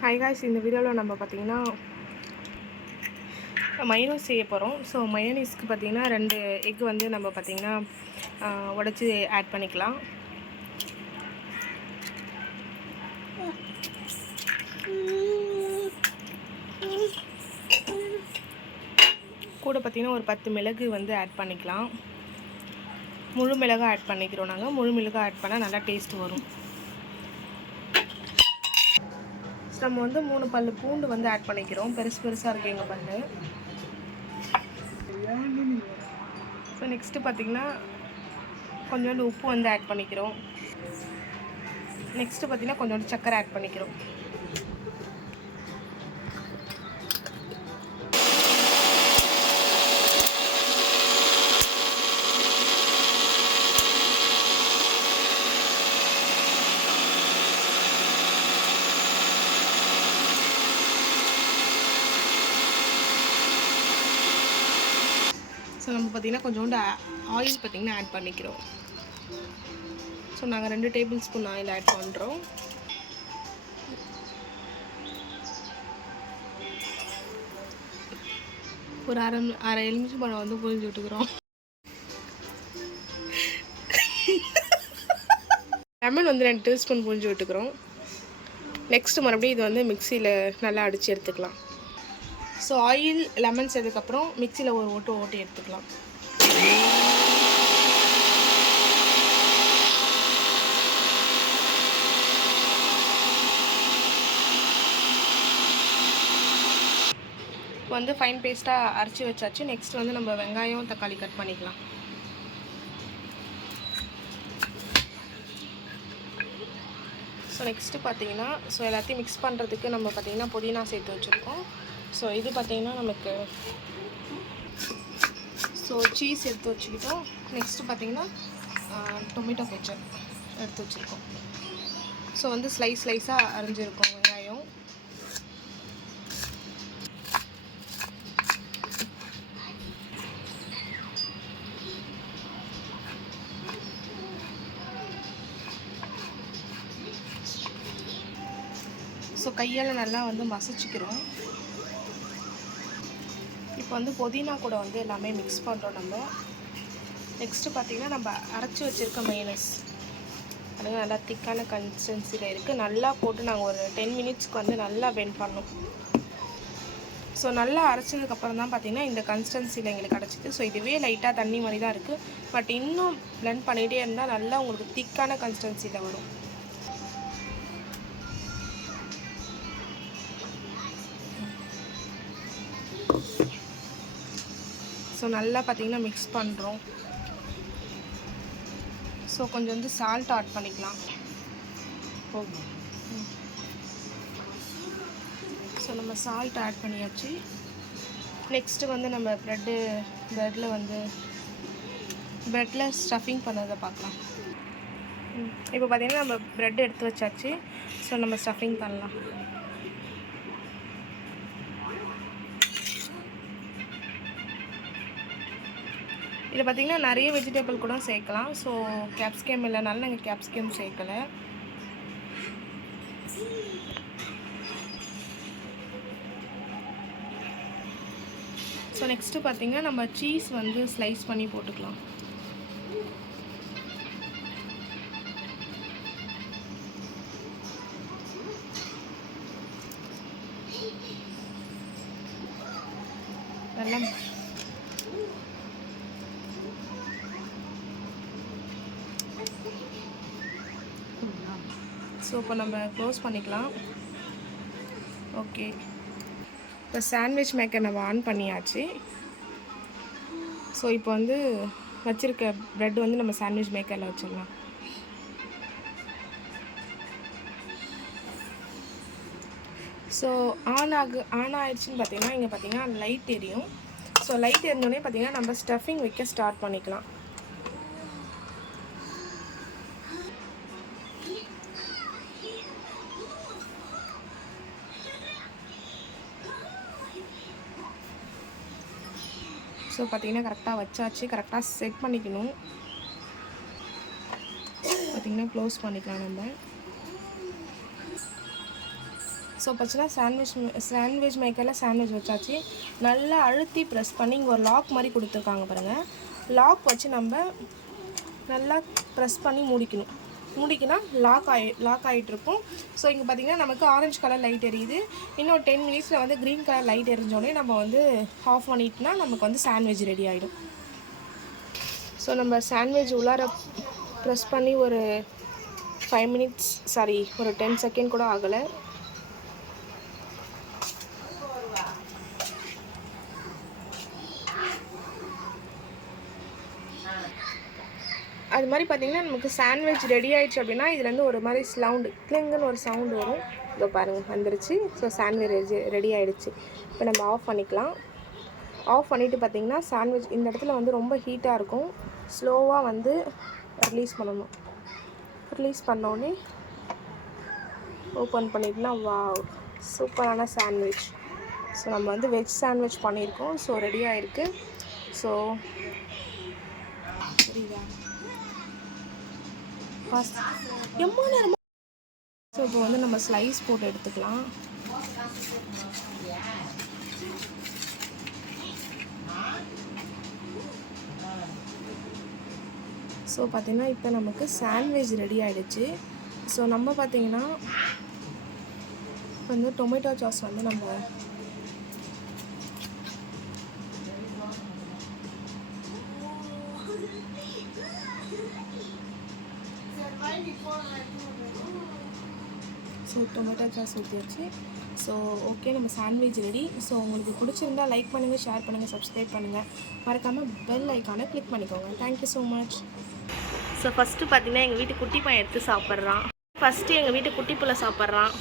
Hi guys, இந்த வீடியோவில் நம்ம பார்த்திங்கன்னா மயோனீஸ் செய்ய போகிறோம். ஸோ மயோனீஸ்க்கு பார்த்திங்கன்னா 2 எக் வந்து நம்ம பார்த்திங்கன்னா உடச்சி ஆட் பண்ணிக்கலாம். கூட பார்த்திங்கன்னா ஒரு 10 மிளகு வந்து ஆட் பண்ணிக்கலாம். முழு மிளகாய் ஆட் பண்ணிக்கிறோம். நாங்கள் முழு மிளகாய் ஆட் பண்ணால் நல்லா டேஸ்ட் வரும். நம்ம வந்து 3 பல்லு பூண்டு வந்து ஆட் பண்ணிக்கிறோம். பெருசாக இருக்குது எங்கள் பல்லு. ஸோ நெக்ஸ்ட்டு பார்த்திங்கன்னா கொஞ்சோண்டு உப்பு வந்து ஆட் பண்ணிக்கிறோம். நெக்ஸ்ட்டு பார்த்திங்கன்னா கொஞ்சோண்டு சர்க்கரை ஆட் பண்ணிக்கிறோம். ஸோ நம்ம பார்த்திங்கன்னா கொஞ்சோண்டு ஆயில் பார்த்திங்கன்னா ஆட் பண்ணிக்கிறோம். ஸோ நாங்கள் 2 டேபிள் ஸ்பூன் ஆயில் ஆட் பண்ணுறோம். ஒரு அரை எலுமிச்சை பழம் வந்து புழிஞ்சு விட்டுக்கிறோம். லெமன் வந்து 2 டேபிள் ஸ்பூன் புழிஞ்சு விட்டுக்கிறோம். நெக்ஸ்ட்டு மறுபடியும் இது வந்து மிக்சியில் நல்லா அடித்து எடுத்துக்கலாம். ஸோ ஆயில் லெமன் சேர்த்ததுக்கப்புறம் மிக்சியில் ஒரு ஓட்டி எடுத்துக்கலாம். இப்போ வந்து ஃபைன் பேஸ்ட்டாக அரைச்சி வச்சாச்சு. நெக்ஸ்ட் வந்து நம்ம வெங்காயம் தக்காளி கட் பண்ணிக்கலாம். ஸோ நெக்ஸ்ட்டு பார்த்திங்கன்னா எல்லாத்தையும் மிக்ஸ் பண்ணுறதுக்கு நம்ம பார்த்திங்கன்னா புதினா சேர்த்து வச்சுருக்கோம். ஸோ இது பார்த்திங்கன்னா நமக்கு சீஸ் எடுத்து வச்சுக்கிட்டோம். நெக்ஸ்ட்டு பார்த்திங்கன்னா டொமேட்டோ கெச்சப் எடுத்து வச்சுருக்கோம். ஸோ வந்து ஸ்லைஸாக அரைஞ்சிருக்கோம் வெங்காயம். ஸோ கையால் நல்லா வந்து மசிச்சுக்கிறோம். இப்போ வந்து புதினா கூட வந்து எல்லாமே மிக்ஸ் பண்ணுறோம் நம்ம. நெக்ஸ்ட்டு பார்த்திங்கன்னா நம்ம அரைச்சி வச்சுருக்க மயோனைஸ் அது நல்லா திக்கான கன்சிஸ்டன்சியில் இருக்குது. நல்லா போட்டு நாங்கள் ஒரு 10 மினிட்ஸ்க்கு வந்து நல்லா பெண்ட் பண்ணோம். ஸோ நல்லா அரைச்சதுக்கப்புறம் தான் பார்த்திங்கன்னா இந்த கன்சிஸ்டன்சியில் எங்களுக்கு கிடச்சிது. ஸோ இதுவே லைட்டாக தண்ணி மாதிரி தான் இருக்குது. பட் இன்னும் பிளெண்ட் பண்ணிகிட்டே இருந்தால் நல்லா உங்களுக்கு திக்கான கன்சிஸ்டன்சியில் வரும். ஸோ நல்லா பார்த்திங்கன்னா மிக்ஸ் பண்ணுறோம். ஸோ கொஞ்சம் வந்து சால்ட் ஆட் பண்ணிக்கலாம். ஸோ நம்ம சால்ட் ஆட் பண்ணியாச்சு. நெக்ஸ்ட்டு வந்து நம்ம ப்ரெட்டில் ஸ்டஃபிங் பண்ணதை பார்க்கலாம். இப்போ பார்த்திங்கன்னா நம்ம ப்ரெட் எடுத்து வச்சாச்சு. ஸோ நம்ம ஸ்டஃபிங் பண்ணலாம். இதில் பார்த்திங்கன்னா நிறைய வெஜிடபிள் கூட சேர்க்கலாம். ஸோ கேப்சிகம் இல்லைனாலும் நாங்கள் கேப்சிகம் சேர்க்கலை. ஸோ நெக்ஸ்ட்டு பார்த்திங்கன்னா நம்ம சீஸ் வந்து ஸ்லைஸ் பண்ணி போட்டுக்கலாம். நல்லா ஸோ இப்போ நம்ம க்ளோஸ் பண்ணிக்கலாம். ஓகே, இப்போ சாண்ட்விச் மேக்கர் நம்ம ஆன் பண்ணியாச்சு. ஸோ இப்போ வந்து வச்சுருக்க ப்ரெட் வந்து நம்ம சாண்ட்விச் மேக்கரில் வச்சிடலாம். ஸோ ஆன் ஆகிடுச்சின்னு பார்த்திங்கன்னா இங்கே பார்த்திங்கன்னா லைட் எரியும். ஸோ லைட் எரிஞ்சோடனே பார்த்திங்கன்னா நம்ம ஸ்டஃபிங் வைக்க ஸ்டார்ட் பண்ணிக்கலாம். ஸோ பார்த்திங்கன்னா கரெக்டாக வச்சாச்சு. கரெக்டாக செட் பண்ணிக்கணும். பார்த்திங்கன்னா க்ளோஸ் பண்ணிக்கலாம் நம்ம. ஸோ பார்த்தீங்கன்னா சாண்ட்விச் மேக்கரில் சாண்ட்விச் வச்சாச்சு. நல்லா அழுத்தி ப்ரெஸ் பண்ணி இங்கே ஒரு லாக் மாதிரி கொடுத்துருக்காங்க பாருங்கள். லாக் வச்சு நம்ம நல்லா ப்ரெஸ் பண்ணி மூடிக்கினா லாக் ஆகிட்ருக்கும். ஸோ இங்கே பார்த்திங்கன்னா நமக்கு ஆரஞ்சு கலர் லைட் எரியுது. இன்னும் 10 மினிட்ஸில் வந்து க்ரீன் கலர் லைட் எரிஞ்சோடனே நம்ம வந்து ஆஃப் பண்ணிட்டோம்னா நமக்கு வந்து சாண்ட்விச் ரெடி ஆகிடும். ஸோ நம்ம சாண்ட்விச் உள்ளார ப்ரெஸ் பண்ணி ஒரு 5 மினிட்ஸ் ஒரு 10 செகண்ட் கூட ஆகலை. அது மாதிரி பார்த்திங்கன்னா நமக்கு சாண்ட்விச் ரெடி ஆகிடுச்சு அப்படின்னா இதுலேருந்து ஒரு மாதிரி சவுண்டு கிளிங்குன்னு ஒரு சவுண்டு வரும். இதோ பாருங்கள் வந்துருச்சு. ஸோ சாண்ட்விச் ரெடி ஆகிடுச்சு. இப்போ நம்ம ஆஃப் பண்ணிக்கலாம். ஆஃப் பண்ணிவிட்டு பார்த்திங்கன்னா சாண்ட்விச் இந்த இடத்துல வந்து ரொம்ப ஹீட்டாக இருக்கும். ஸ்லோவாக வந்து ரிலீஸ் பண்ணணும். ரிலீஸ் பண்ணோடனே ஓப்பன் பண்ணிட்டுனா வாவ் சூப்பரான சாண்ட்விச். ஸோ நம்ம வந்து வெஜ் சாண்ட்விச் பண்ணியிருக்கோம். ஸோ ரெடி ஆகிருக்கு. ஸோ புரியுதா எம்மா நேரமாக. ஸோ இப்போ வந்து நம்ம ஸ்லைஸ் போட்டு எடுத்துக்கலாம். ஸோ பார்த்திங்கன்னா இப்போ நமக்கு சாண்ட்விச் ரெடி ஆகிடுச்சு. ஸோ நம்ம பார்த்திங்கன்னா வந்து டொமேட்டோ சாஸ் வந்து நம்ம டொமேட்டோ சாஸ் ஊற்றியாச்சு. ஸோ ஓகே நம்ம சாண்ட்விச் ரெடி. ஸோ உங்களுக்கு பிடிச்சிருந்தா லைக் பண்ணுங்கள், ஷேர் பண்ணுங்கள், சப்ஸ்கிரைப் பண்ணுங்கள். மறக்காமல் பெல் ஐக்கானை கிளிக் பண்ணிக்கோங்க. Thank you so much. So first பார்த்திங்கன்னா எங்கள் வீட்டு குட்டி பையன் எடுத்து சாப்பிட்றான். ஃபஸ்ட்டு எங்கள் வீட்டு குட்டி பிள்ளை சாப்பிட்றான்.